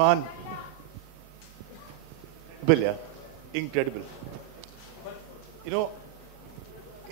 Rahman. Yeah, incredible. You know,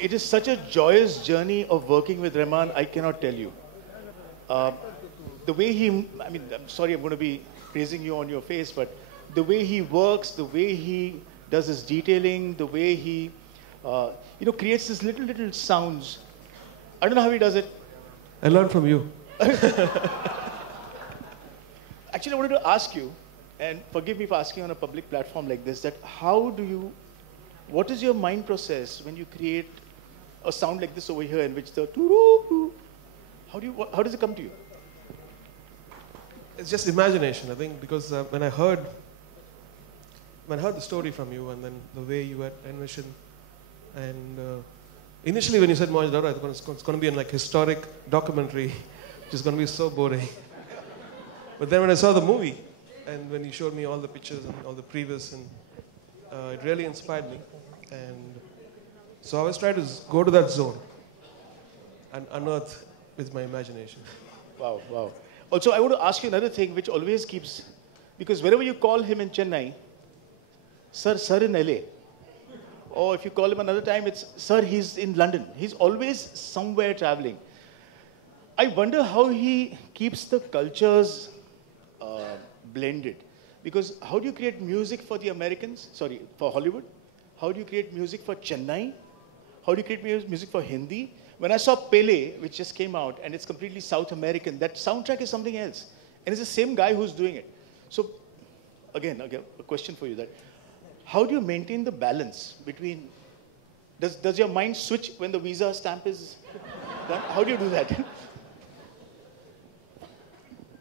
it is such a joyous journey of working with Rahman, I cannot tell you. The way he, I mean, I'm sorry I'm going to be praising you on your face, but the way he works, the way he does his detailing, the way he, creates these little sounds. I don't know how he does it. I learned from you. Actually, I wanted to ask you, and forgive me for asking on a public platform like this, that what is your mind process when you create a sound like this over here in which the how does it come to you? It's just imagination, I think, because when I heard the story from you and then the way you had envisioned, and initially when you said Mohenjo-daro, I thought it's going to be a historic documentary, which is going to be so boring. But then when I saw the movie, and when you showed me all the pictures and all the previews, and it really inspired me. And so I was trying to go to that zone and unearth with my imagination. Wow, wow. Also, I want to ask you another thing which always keeps, because whenever you call him in Chennai, sir in LA. Or if you call him another time, it's, sir, he's in London. He's always somewhere traveling. I wonder how he keeps the cultures blended. Because how do you create music for the Americans? Sorry, for Hollywood? How do you create music for Chennai? How do you create music for Hindi? When I saw Pele, which just came out, and it's completely South American, that soundtrack is something else. And it's the same guy who's doing it. So, again, a question for you that, how do you maintain the balance between, does your mind switch when the visa stamp is done? How do you do that?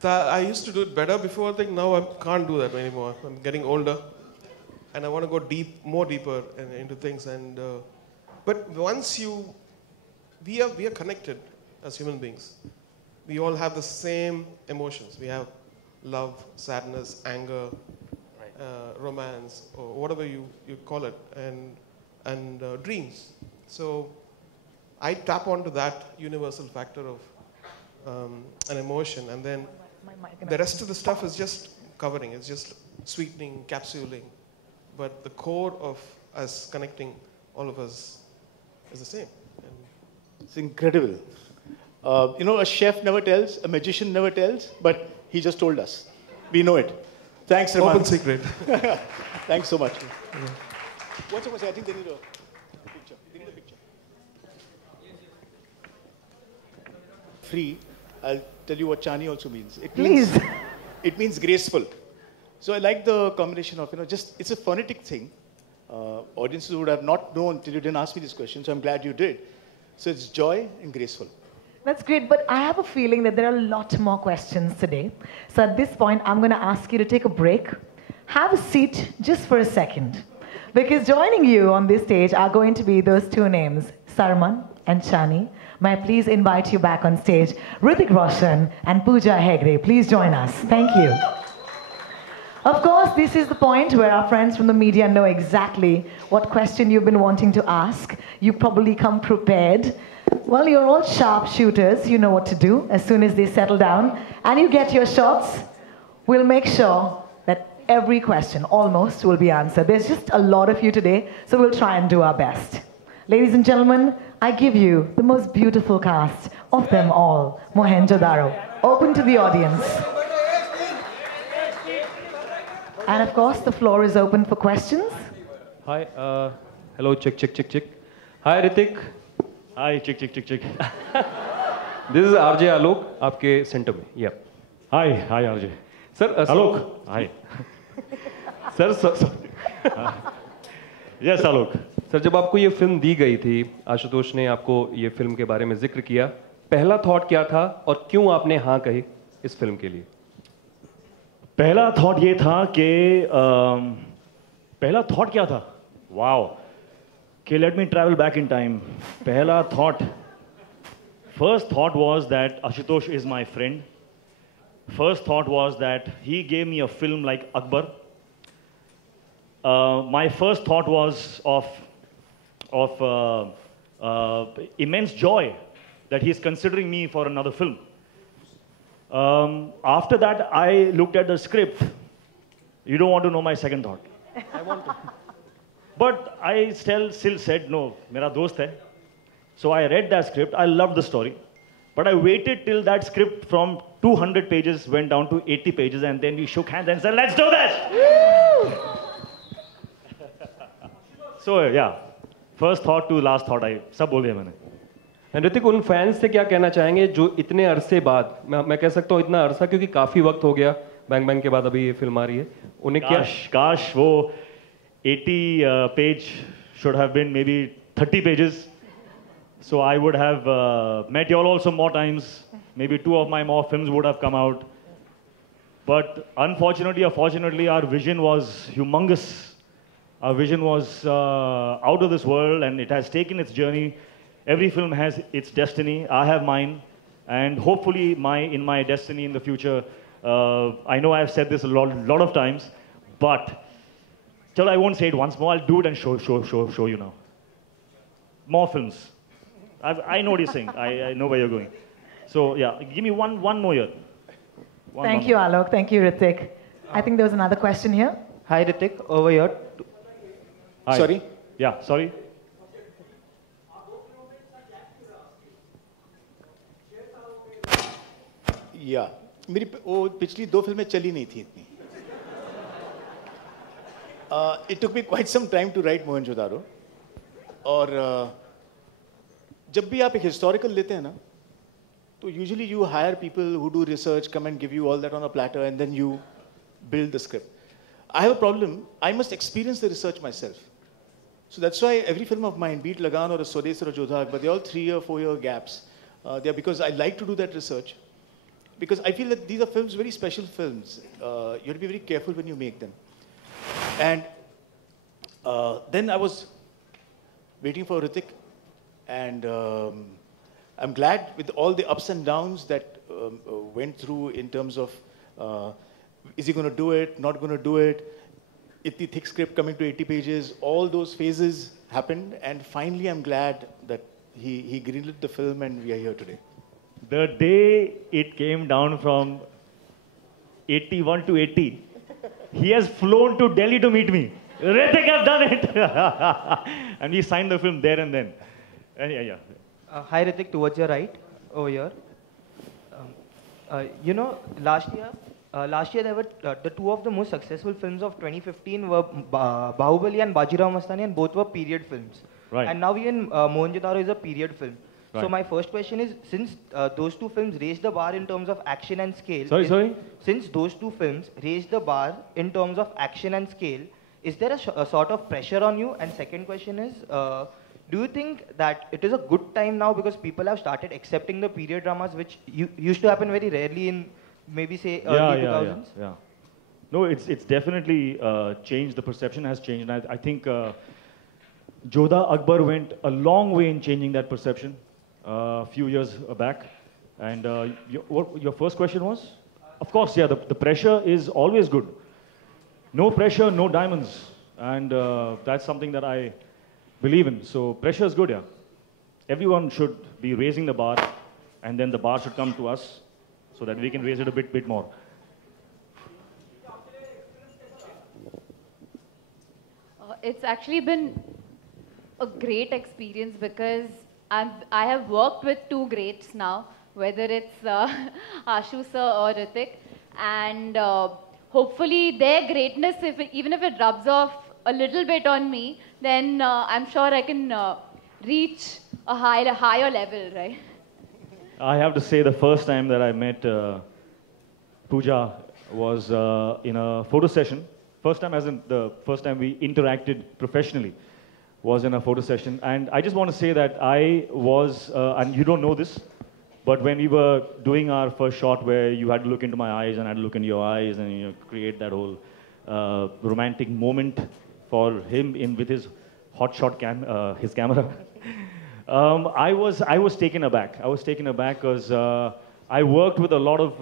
I used to do it better before. I think now I can't do that anymore. I'm getting older, and I want to go more deeper into things. And but once we are connected as human beings. We all have the same emotions. We have love, sadness, anger, romance, or whatever you call it, and dreams. So I tap onto that universal factor of an emotion, and then the rest of the stuff is just covering. It's just sweetening, capsuling. But the core of us connecting all of us is the same. It's incredible. A chef never tells, a magician never tells, but he just told us. We know it. Thanks, Rahman. Open secret. Thanks so much. Yeah. What's I think they need a picture. They need a picture. Free. I'll tell you what Chani also means. It means graceful. So I like the combination of, it's a phonetic thing. Audiences would have not known till you didn't ask me this question, so I'm glad you did. So it's joy and graceful. That's great, but I have a feeling that there are a lot more questions today. So at this point, I'm going to ask you to take a break. Have a seat just for a second. Because joining you on this stage are going to be those two names, Sarman and Chani. May I please invite you back on stage, Hrithik Roshan and Pooja Hegde. Please join us. Thank you. Of course, this is the point where our friends from the media know exactly what question you've been wanting to ask. You probably come prepared. Well, you're all sharpshooters. You know what to do as soon as they settle down. And you get your shots. We'll make sure that every question, almost, will be answered. There's just a lot of you today, so we'll try and do our best. Ladies and gentlemen, I give you the most beautiful cast of them all, Mohenjo-daro. Open to the audience. And of course, the floor is open for questions. Hi, hello, check. Hi, Hrithik. Hi, check. This is RJ Alok, आपके center में. Yeah. Hi, RJ. Sir, Alok. Hi. Sir. Yes, Alok. Sir जब आपको ये film दी गई थी, आशुतोष ने आपको ये फिल्म के बारे में जिक्र किया, पहला थॉट क्या था और क्यों आपने हाँ कही इस फिल्म के लिए? पहला थॉट ये था कि पहला थॉट क्या था? वाओ, कि let me travel back in time. पहला thought, first thought was that Ashutosh is my friend. First thought was that he gave me a film like Akbar. My first thought was of immense joy that he is considering me for another film. After that, I looked at the script. You don't want to know my second thought. I want to. But I still said, no, mera dost hai. So I read that script. I loved the story. But I waited till that script from 200 pages went down to 80 pages, and then we shook hands and said, let's do this! So, yeah. First thought to last thought, I सब बोल दिया मैंने. ऋतिक, उन fans से क्या कहना चाहेंगे जो इतने अरसे बाद, मैं कह सकता हूँ इतना अरसा क्योंकि काफी वक्त हो गया बैंग बैंग के बाद अभी ये फिल्म आ रही है, उन्हें क्या काश वो 80 page should have been maybe 30 pages. So I would have met you all also more times. Maybe 2 of my more films would have come out. But unfortunately or fortunately, our vision was humongous. Our vision was out of this world, and it has taken its journey. Every film has its destiny. I have mine. And hopefully in my destiny in the future, I know I've said this a lot of times, but till I won't say it once more, I'll do it and show you now. More films. I know what you're saying. I know where you're going. So yeah, give me one more year. Thank you, Alok. Thank you, Ritik. I think there was another question here. Hi, Ritik. Over here. Hi. Sorry? Yeah, sorry. Yeah. मेरी वो पिछली 2 फिल्में चली नहीं थी इतनी. It took me quite some time to write Mohenjodaro. और जब भी आप एक historical लेते हैं ना, तो usually you hire people who do research, come and give you all that on a platter, and then you build the script. I have a problem. I must experience the research myself. So that's why every film of mine, be it Lagan or a Swades or a Jodha Akbar, they're all 3 or 4 year gaps. They're because I like to do that research. Because I feel that these are films, very special films. You have to be very careful when you make them. And then I was waiting for Ritik, and I'm glad with all the ups and downs that went through in terms of is he going to do it, not going to do it, itty thick script coming to 80 pages, all those phases happened, and finally I'm glad that he greenlit the film and we are here today. The day it came down from 81 to 80, he has flown to Delhi to meet me. Ritik, I've done it! And we signed the film there and then. And yeah. Hi, Ritik, towards your right, over here. You know, last year there were the 2 of the most successful films of 2015 were Bahubali and Bajirao Mastani, and both were period films. Right. And now even Mohenjo-daro is a period film. Right. So my first question is, since those 2 films raised the bar in terms of action and scale... Sorry? Since those 2 films raised the bar in terms of action and scale, is there a sort of pressure on you? And second question is, do you think that it is a good time now because people have started accepting the period dramas, which used to happen very rarely in maybe say early 2000s? Yeah. No, it's definitely changed. The perception has changed. And I think Jodha Akbar went a long way in changing that perception a few years back. And what your first question was? Of course, yeah, the pressure is always good. No pressure, no diamonds. And that's something that I believe in. So pressure is good, yeah. Everyone should be raising the bar, and then the bar should come to us so that we can raise it a bit more. It's actually been a great experience because I have worked with 2 greats now, whether it's Ashu sir or Ritik, and hopefully their greatness, even if it rubs off a little bit on me, then I'm sure I can reach a higher level, right? I have to say the first time that I met Pooja was in a photo session. First time as in the first time we interacted professionally was in a photo session. And I just want to say that I was, and you don't know this, but when we were doing our first shot where you had to look into my eyes and I had to look into your eyes and create that whole romantic moment for him with his hot shot his camera. I was taken aback. I was taken aback because I worked with a lot of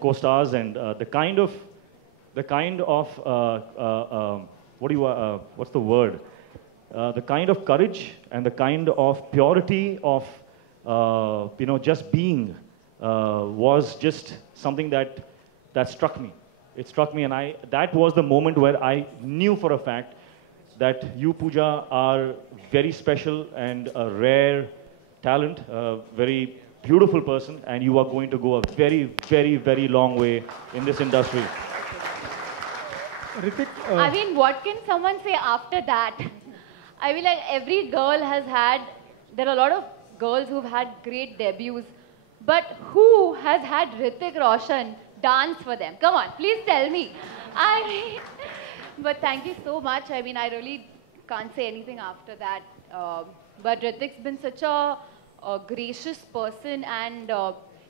co-stars, and the kind of what's the word? The kind of courage and the kind of purity of just being was just something that struck me. It struck me, and that was the moment where I knew for a fact that you, Pooja, are very special and a rare talent, a very beautiful person, and you are going to go a very, very, very long way in this industry. Hrithik, I mean, what can someone say after that? I mean, like, every girl has had, there are a lot of girls who've had great debuts, but who has had Hrithik Roshan dance for them? Come on, please tell me. I mean, but thank you so much. I mean, I really can't say anything after that. But Hrithik's been such a gracious person, and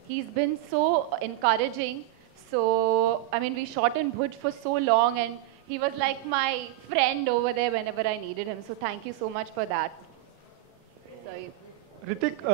he's been so encouraging. So, I mean, we shot in Bhuj for so long, and he was like my friend over there whenever I needed him. So thank you so much for that. Sorry. Hrithik,